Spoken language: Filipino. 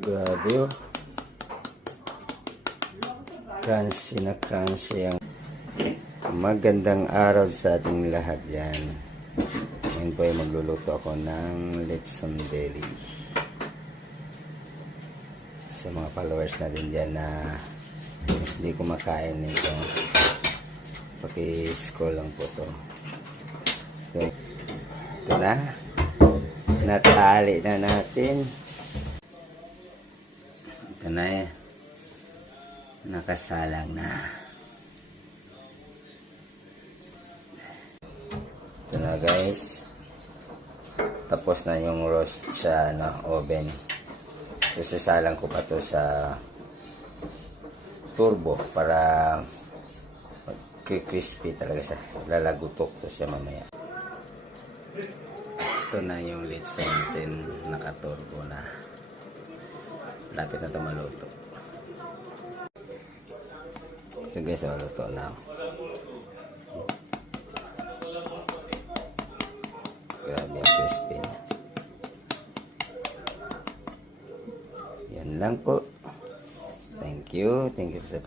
Grabe oh. Crunchy na crunchy ang magandang araw sa ating lahat dyan. Ngayon po ay magluluto ako ng lechon belly. Sa mga followers natin dyan na hindi kumakain nito, paki-scroll lang po to. Okay. Ito na. Natali na natin. Ito na eh. Nakasalang na. Ito na guys. Tapos na yung roast sa oven. So sasalang ko pa to sa turbo para crispy talaga siya. Lalagutok to siya mamaya. Ito na yung lechon natin, naka-turbo na. Lapit na ito maluto. So guys, luto na. Grabe yung crispy niya. Yan lang po. Thank you sa